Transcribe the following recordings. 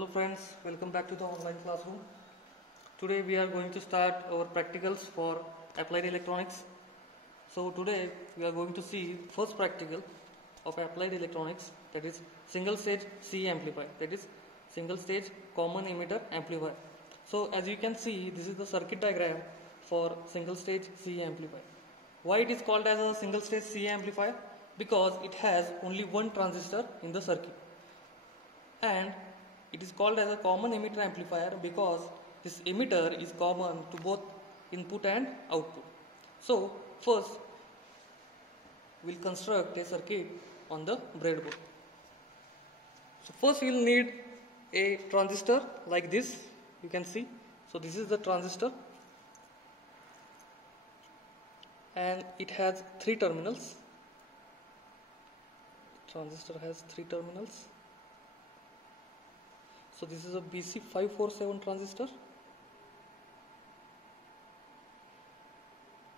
Hello friends, welcome back to the online classroom. Today we are going to start our practicals for applied electronics. So today we are going to see first practical of applied electronics, that is single stage CE amplifier, that is single stage common emitter amplifier. So as you can see, this is the circuit diagram for single stage CE amplifier. Why it is called as a single stage CE amplifier? Because it has only one transistor in the circuit, and it is called as a common emitter amplifier because this emitter is common to both input and output. So first we'll construct a circuit on the breadboard. So first we'll need a transistor like this, you can see. So this is the transistor and it has 3 terminals. Transistor has 3 terminals. So this is a BC547 transistor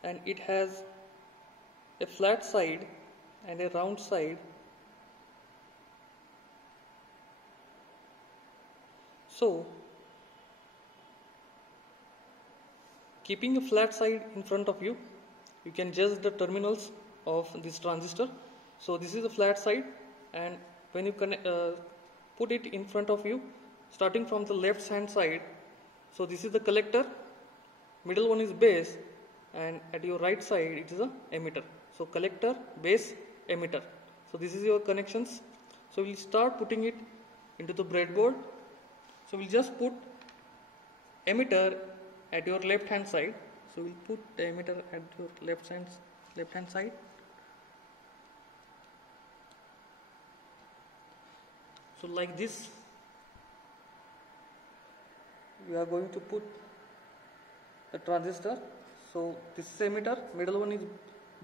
and it has a flat side and a round side. So keeping a flat side in front of you, you can judge the terminals of this transistor. So this is a flat side, and when you put it in front of you, starting from the left hand side, so this is the collector, middle one is base, and at your right side it is a emitter. So collector, base, emitter. So this is your connections. So we'll start putting it into the breadboard. So we'll just put emitter at your left hand side. So we'll put the emitter at your left hand side. So like this we are going to put the transistor. So this is emitter, middle one is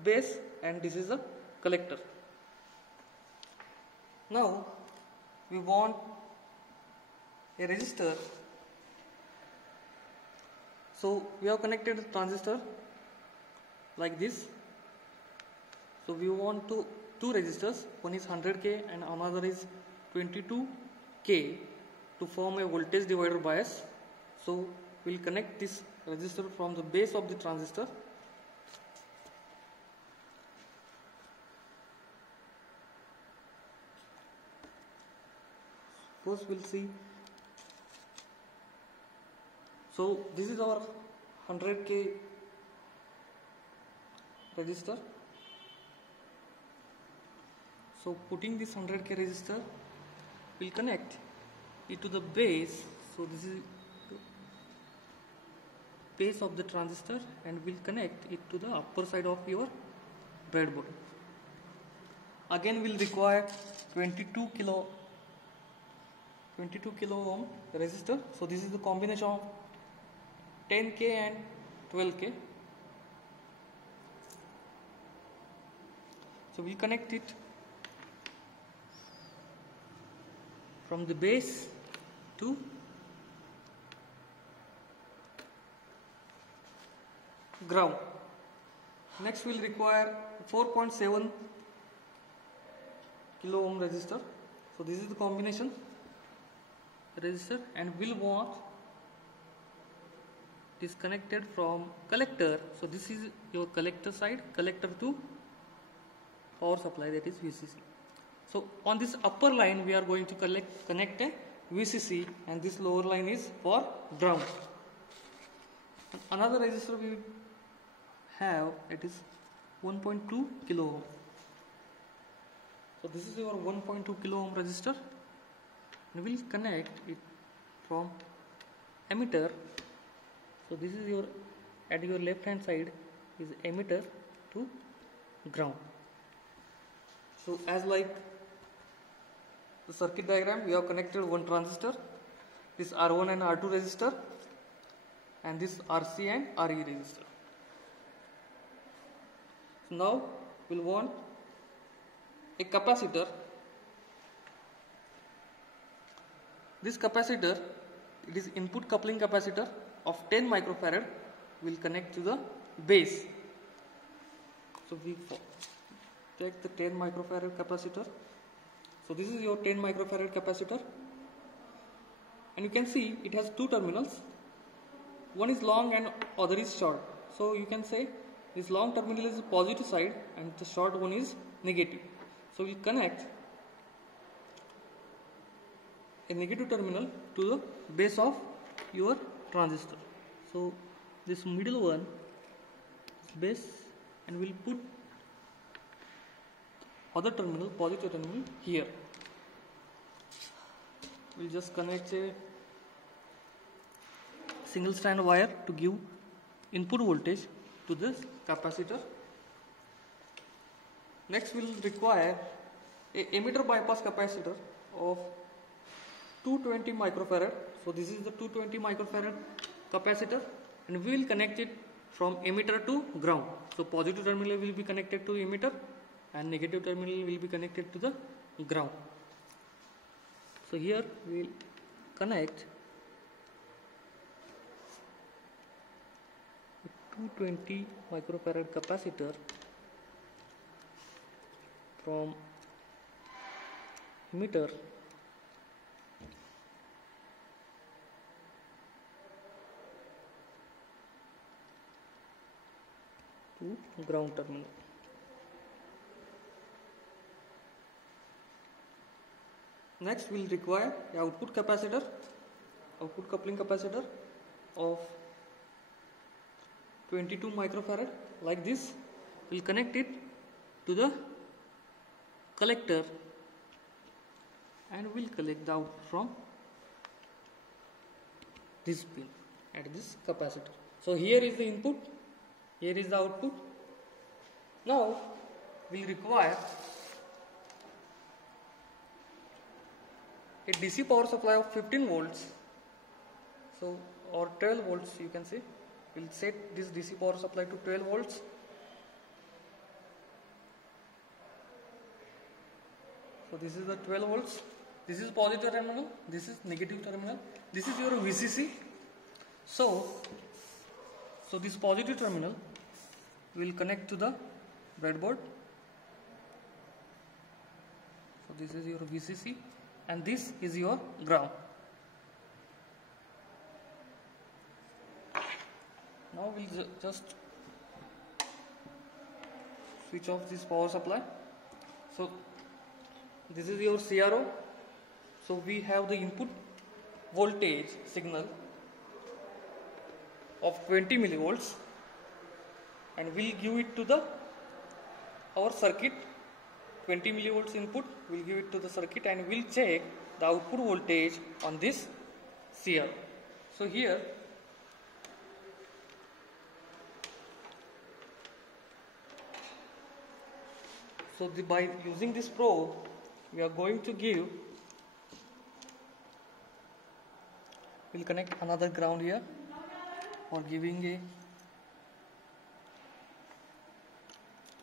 base, and this is the collector. Now we want a resistor. So we have connected the transistor like this. So we want two resistors, one is 100K and another is 22K, to form a voltage divider bias. So we'll connect this resistor from the base of the transistor. First we'll see. So this is our 100K resistor. So putting this 100K resistor, we'll connect it to the base. So this is base of the transistor, and we'll connect it to the upper side of your breadboard. Again we'll require 22 kilo ohm resistor. So this is the combination of 10K and 12K. So we'll connect it from the base to ground. Next we'll require 4.7 kilo ohm resistor. So this is the combination resistor, and we'll want disconnected from collector. So this is your collector side, collector to power supply, that is VCC. So on this upper line we are going to connect a VCC, and this lower line is for ground. Another resistor we have, it is 1.2 kilo ohm. So this is your 1.2 kilo ohm resistor, and we'll connect it from emitter. So this is your, at your left hand side is emitter to ground. So as like the circuit diagram, we have connected one transistor, this R1 and R2 resistor, and this RC and RE resistor. So now we'll want a capacitor. This capacitor, it is input coupling capacitor of 10 microfarad, will connect to the base. So we take the 10 microfarad capacitor. So this is your 10 microfarad capacitor. and you can see it has two terminals. One is long and other is short. So you can say this long terminal is positive side and the short one is negative. So we connect a negative terminal to the base of your transistor. So this middle one is base, and we'll put other terminal, positive terminal, here. We'll just connect a single strand wire to give input voltage to this capacitor. Next we'll require a emitter bypass capacitor of 220 microfarad. So this is the 220 microfarad capacitor, and we will connect it from emitter to ground. So positive terminal will be connected to emitter and negative terminal will be connected to the ground. So here we will connect 220 microfarad capacitor from emitter to ground terminal. Next we will require the output capacitor, output coupling capacitor of 22 microfarad, like this. We'll connect it to the collector and we'll collect the output from this pin at this capacitor. So here is the input, here is the output. Now we require a DC power supply of 15 volts, so or 12 volts you can say. We'll set this DC power supply to 12 volts. So this is the 12 volts. This is positive terminal, this is negative terminal, this is your VCC. So this positive terminal will connect to the breadboard. So this is your VCC and this is your ground. Now we'll just switch off this power supply. So this is your CRO. So we have the input voltage signal of 20 millivolts, and we'll give it to our circuit. 20 millivolts input, we'll give it to the circuit and we'll check the output voltage on this CRO. So here by using this probe we are going to give, we'll connect another ground here for giving a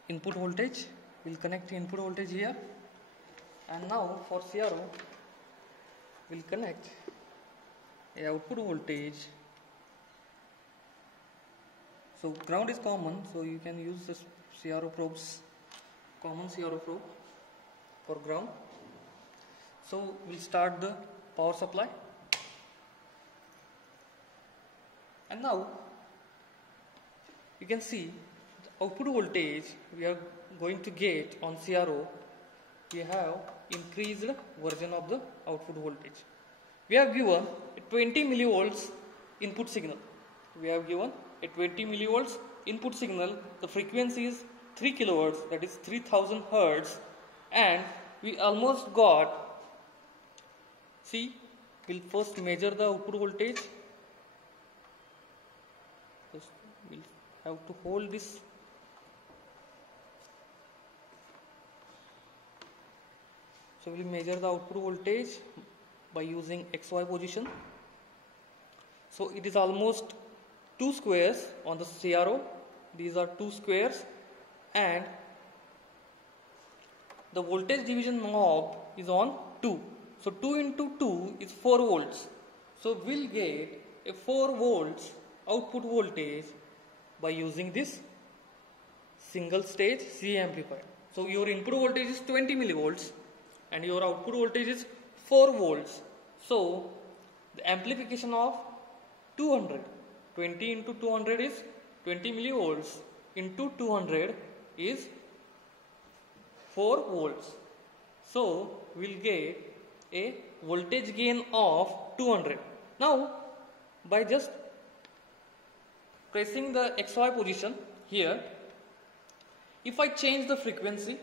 input voltage. We'll connect the input voltage here, and now for CRO we'll connect a output voltage. So ground is common, so you can use this CRO probes, common CRO probe for ground. So we'll start the power supply, and now you can see the output voltage we are going to get on CRO. We have increased version of the output voltage. We have given a 20 millivolts input signal. We have given a 20 millivolts input signal. The frequency is 3 kilohertz, that is 3000 hertz, and we almost got. See, we'll first measure the output voltage. First we'll have to hold this. So we'll measure the output voltage by using XY position. So it is almost 2 squares on the CRO. These are 2 squares, and the voltage division knob is on 2. So 2 into 2 is 4 volts. So we'll get a 4 volts output voltage by using this single stage C amplifier. So your input voltage is 20 millivolts and your output voltage is 4 volts. So the amplification of 200. 20 into 200 is 20 millivolts into 200 is 4 volts. So we'll get a voltage gain of 200. Now by just pressing the XY position here, if I change the frequency,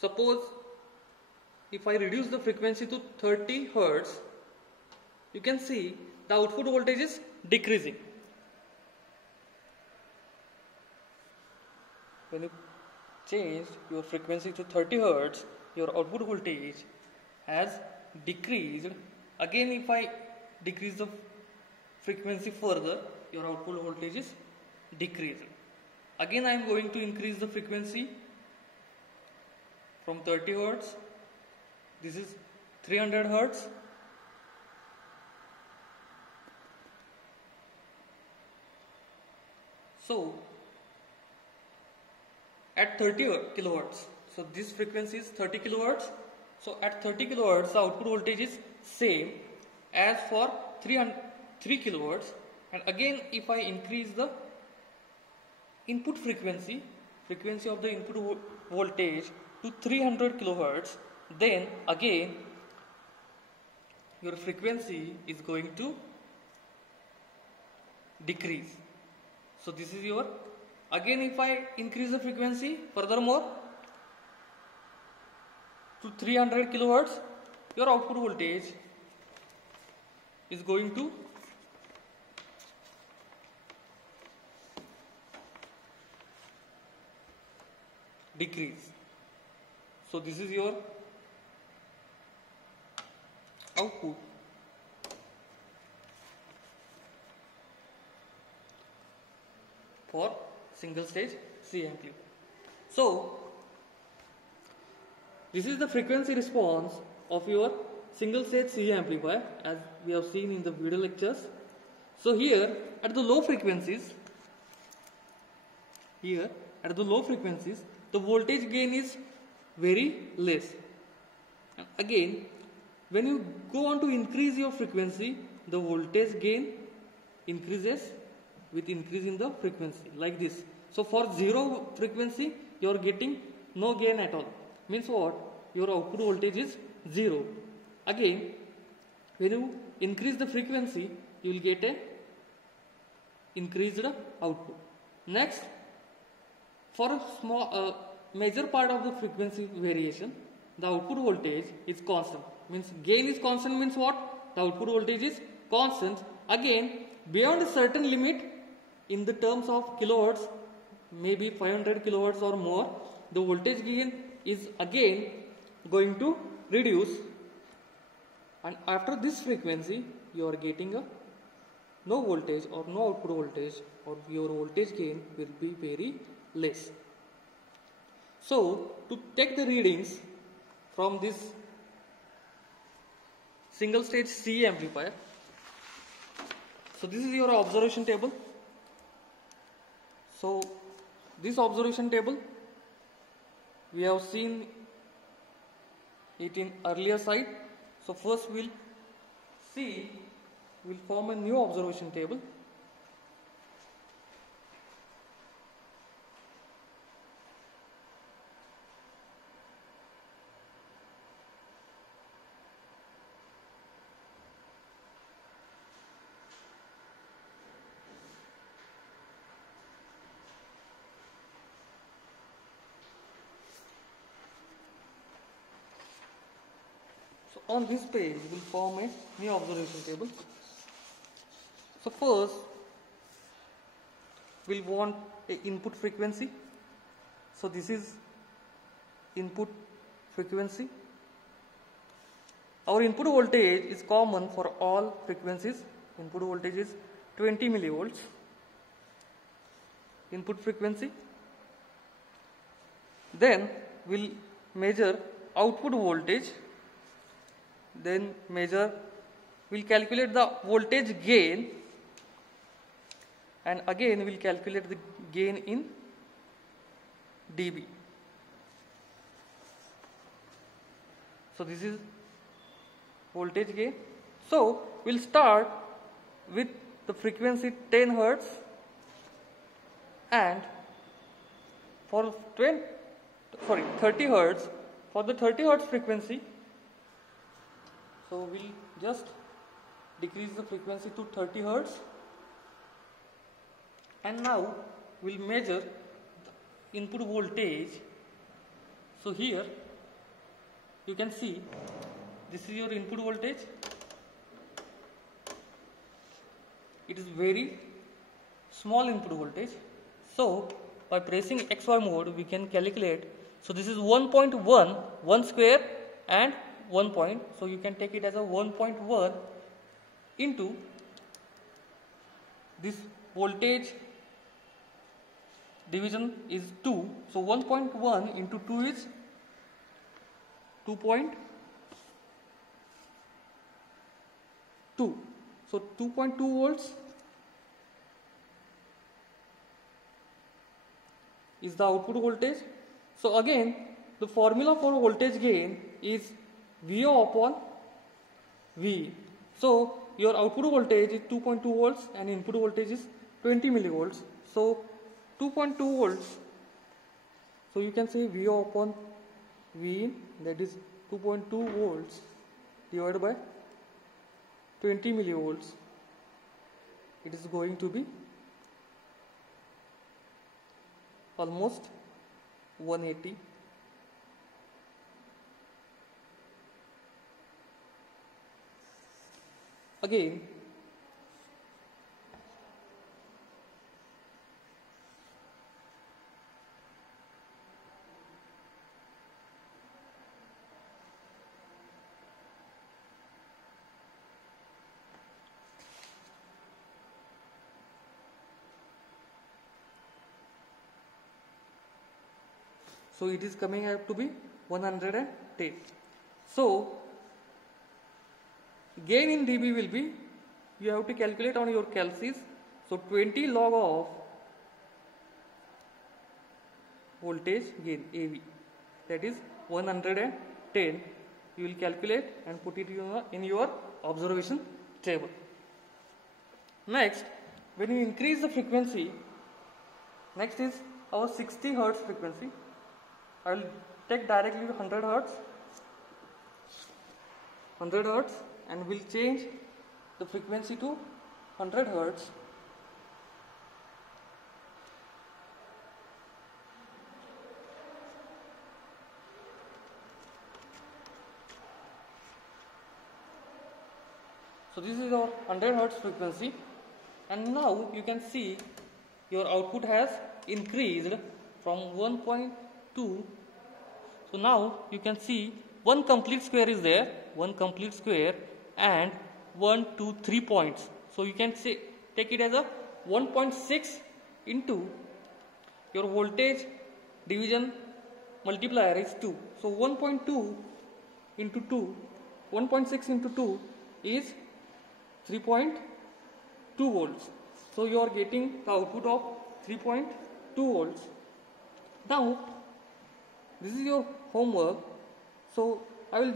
suppose if I reduce the frequency to 30 Hertz, you can see the output voltage is decreasing. When you change your frequency to 30 Hertz, your output voltage has decreased. Again, if I decrease the frequency further, your output voltage is decreased. Again, I am going to increase the frequency from 30 Hertz. This is 300 Hertz. So at 30 kilohertz, so this frequency is 30 kilohertz. So at 30 kilohertz, the output voltage is same as for 3 kilohertz. And again, if I increase the input frequency of the input voltage to 300 kilohertz, then again your frequency is going to decrease. So this is your, again if I increase the frequency furthermore to 300 kilohertz, your output voltage is going to decrease. So this is your output for single stage C amplifier. So this is the frequency response of your single stage C amplifier as we have seen in the video lectures. So here at the low frequencies, the voltage gain is very less. And again, when you go on to increase your frequency, the voltage gain increases with increase in the frequency like this. So for 0 frequency, you are getting no gain at all. Means what? Your output voltage is 0. Again, when you increase the frequency, you will get a increased output. Next, for a small major part of the frequency variation, the output voltage is constant. Means gain is constant means what? The output voltage is constant. Again, beyond a certain limit in the terms of kilohertz, maybe 500 kilohertz or more, the voltage gain is again going to reduce, and after this frequency you are getting a no voltage or no output voltage, or your voltage gain will be very less. So to take the readings from this single stage C amplifier, so this is your observation table. So this observation table we have seen it in earlier slide. So first we'll form a new observation table. On this page, we will form a new observation table. So first, we'll want a input frequency. So this is input frequency. Our input voltage is common for all frequencies. Input voltage is 20 millivolts. Input frequency. Then we'll measure output voltage. Then we'll calculate the voltage gain, and again we'll calculate the gain in dB. So this is voltage gain. So we'll start with the frequency 10 Hertz, and for 30 Hertz, for the 30 Hertz frequency, so we'll just decrease the frequency to 30 Hertz, and now we'll measure the input voltage. So here you can see this is your input voltage. It is very small input voltage. So by pressing XY mode we can calculate. So this is 1.1, 1 square and 1 point. So you can take it as a 1.1 into this voltage division is 2. So 1.1 into 2 is 2.2. So 2.2 volts is the output voltage. So again, the formula for voltage gain is VO upon V. So your output voltage is 2.2 volts and input voltage is 20 millivolts. So 2.2 volts. So you can say VO upon V, that is 2.2 volts divided by 20 millivolts. It is going to be almost 180. Again, so it is coming out to be 110. So gain in dB will be, you have to calculate on your calcs. So 20 log of voltage gain AV, that is 110. You will calculate and put it in your observation table. Next, when you increase the frequency, next is our 60 Hertz frequency. I will take directly 100 Hertz, and will change the frequency to 100 Hertz. So this is our 100 Hertz frequency, and now you can see your output has increased from 1.2. So now you can see one complete square is there, one complete square, and 1, 2, 3 points. So you can say take it as a 1.6 into your voltage division multiplier is 2. So 1.2 into 2, 1.6 into 2 is 3.2 volts. So you are getting the output of 3.2 volts. Now this is your homework. So I will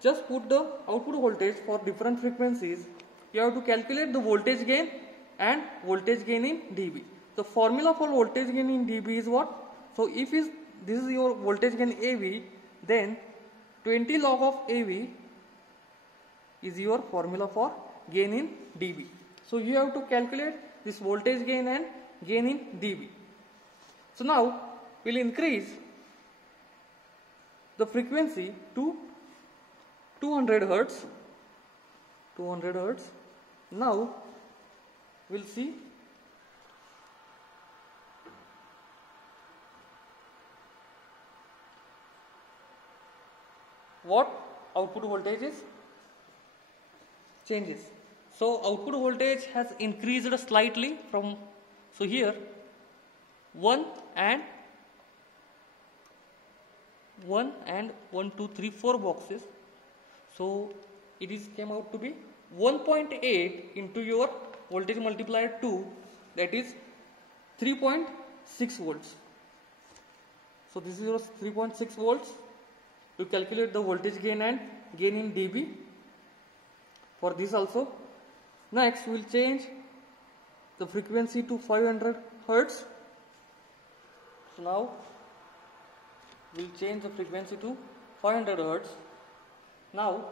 just put the output voltage for different frequencies. You have to calculate the voltage gain and voltage gain in dB. The formula for voltage gain in dB is what? So if this is your voltage gain AV, then 20 log of AV is your formula for gain in dB. So you have to calculate this voltage gain and gain in dB. So now we'll increase the frequency to 200 Hertz. Now we'll see what output voltage is changes. So output voltage has increased slightly from, so here 1 and 1, 2, 3, 4 boxes. So it is came out to be 1.8 into your voltage multiplier 2, that is 3.6 volts. So this is your 3.6 volts, to calculate the voltage gain and gain in dB for this also. Next, we will change the frequency to 500 Hertz. So now we will change the frequency to 500 Hertz. Now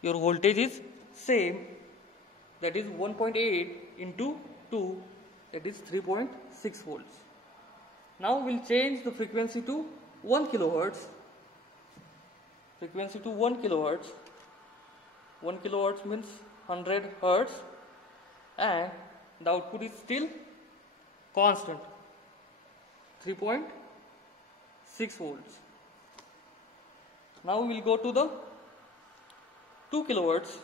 your voltage is same, that is 1.8 into 2, that is 3.6 volts. Now we will change the frequency to 1 kilohertz. Frequency to 1 kilohertz. 1 kilohertz means 100 hertz, and the output is still constant, 3.6 volts. Now we will go to the 2 kilohertz.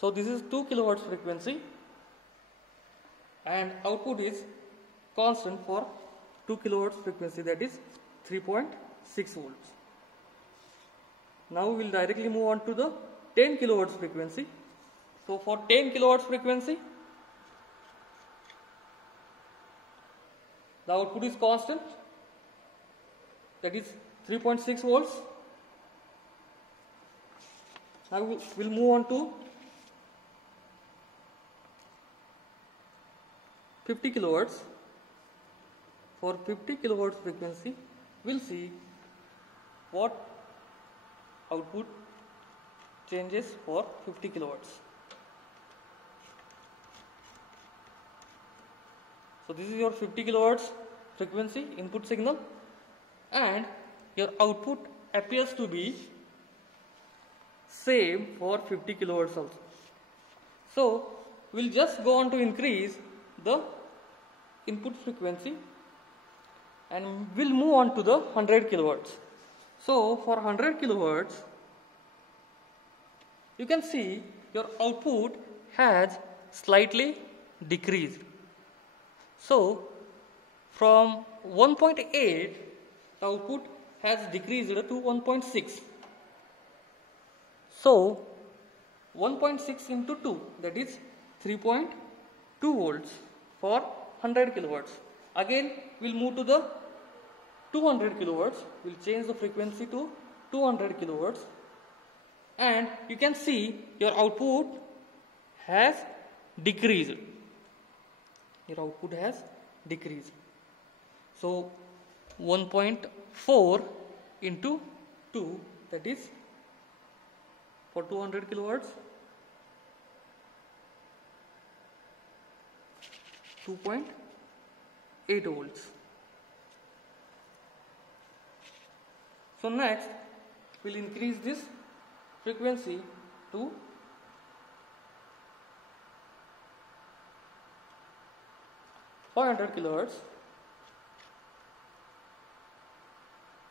So this is 2 kilohertz frequency, and output is constant for 2 kilohertz frequency, that is 3.6 volts. Now we will directly move on to the 10 kilohertz frequency. So for 10 kilohertz frequency, the output is constant, that is 3.6 volts. Now we will move on to 50 kilohertz. For 50 kilohertz frequency, we will see what output changes for 50 kilohertz. So this is your 50 kilohertz frequency input signal, and your output appears to be same for 50 kilohertz also. So we will just go on to increase the input frequency, and we will move on to the 100 kilohertz. So for 100 kilohertz, you can see your output has slightly decreased. So from 1.8, the output has decreased to 1.6. So 1.6 into 2, that is 3.2 volts for 100 kilohertz. Again we will move to the 200 kilohertz. We will change the frequency to 200 kilohertz, and you can see your output has decreased. Your output has decreased. So 1.4 into 2, that is for 200 kilohertz 2.8 volts. So next we will increase this frequency to 500 kilohertz.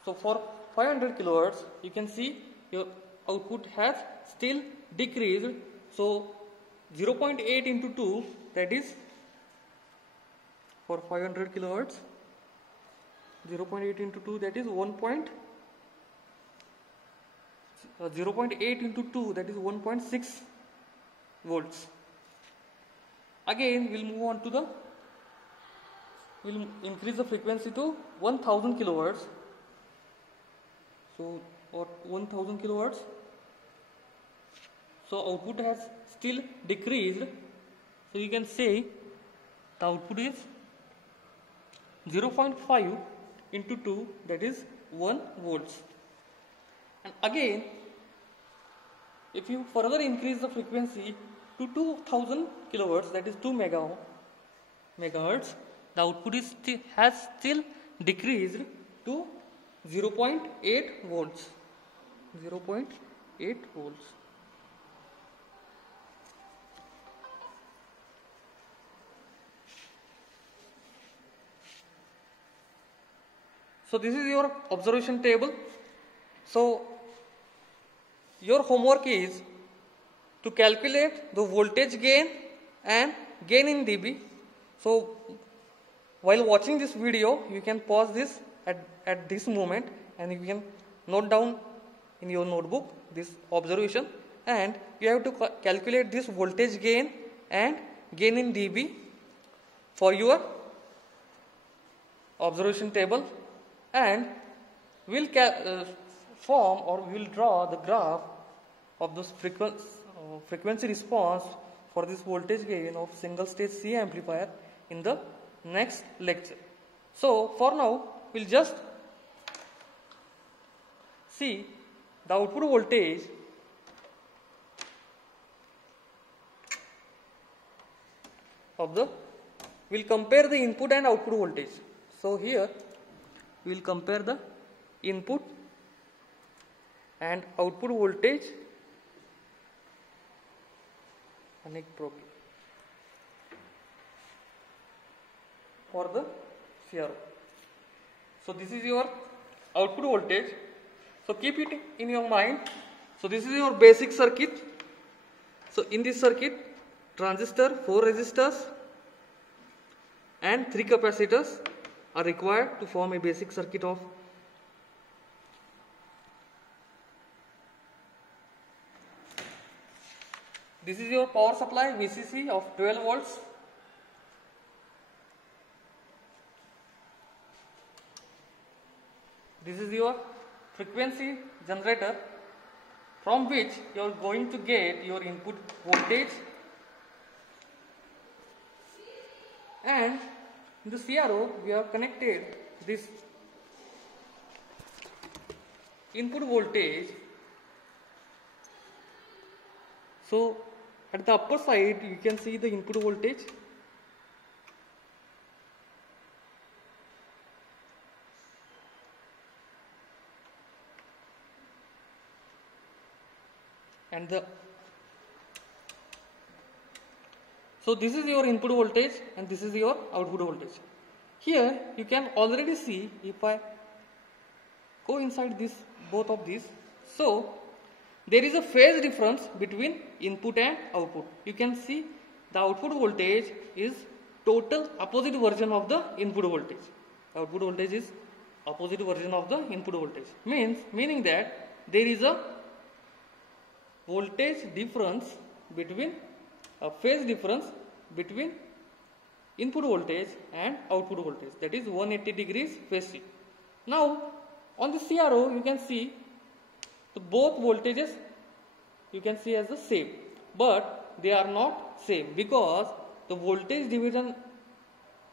So for 500 kilohertz, you can see your output has still decreased. So 0.8 into 2, that is for 500 kilohertz, 0.8 into 2, that is 0.8 into 2, that is 1.6 volts. Again we will move on to the, we will increase the frequency to 1000 kilohertz. So or 1000 kilohertz. So output has still decreased. So you can say the output is 0.5 into 2, that is 1 volts. And again, if you further increase the frequency to 2000 kilohertz, that is 2 megahertz, the output is has still decreased to 0.8 volts. 0.8 volts. So this is your observation table. So your homework is to calculate the voltage gain and gain in dB. So while watching this video, you can pause this at this moment, and you can note down in your notebook this observation, and you have to calculate this voltage gain and gain in dB for your observation table, and we will form or we will draw the graph of this frequency response for this voltage gain of single stage C amplifier in the next lecture. So for now we will just see the output voltage of the, we will compare the input and output voltage. So here we will compare the input and output voltage for the CRO. So this is your output voltage. So keep it in your mind. So this is your basic circuit. So in this circuit, transistor, 4 resistors and 3 capacitors are required to form a basic circuit of this is your power supply VCC of 12 volts. This is your frequency generator from which you are going to get your input voltage, and in the CRO we have connected this input voltage. So at the upper side you can see the input voltage, and so this is your input voltage and this is your output voltage. Here you can already see, if I go inside this, both of these, so there is a phase difference between input and output. You can see the output voltage is total opposite version of the input voltage. Output voltage is opposite version of the input voltage. Meaning that there is a voltage difference between a phase difference between input voltage and output voltage, that is 180 degrees phase shift. Now on the CRO you can see the both voltages you can see as the same, but they are not same because the voltage division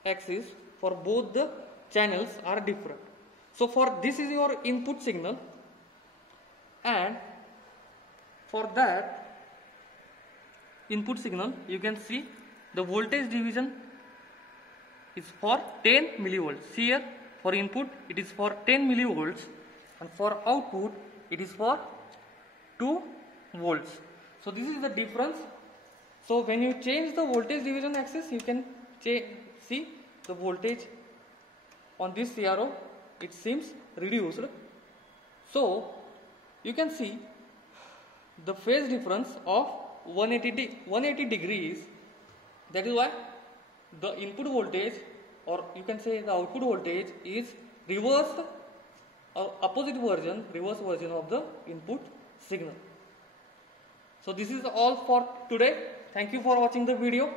axis for both the channels are different. So for this is your input signal, and for that input signal you can see the voltage division is for 10 millivolts. Here for input it is for 10 millivolts and for output it is for 2 volts. So this is the difference. So when you change the voltage division axis you can see the voltage on this CRO, it seems reduced. So you can see the phase difference of 180 degrees. That is why the input voltage, or you can say the output voltage, is reversed, reverse version of the input signal. So this is all for today. Thank you for watching the video.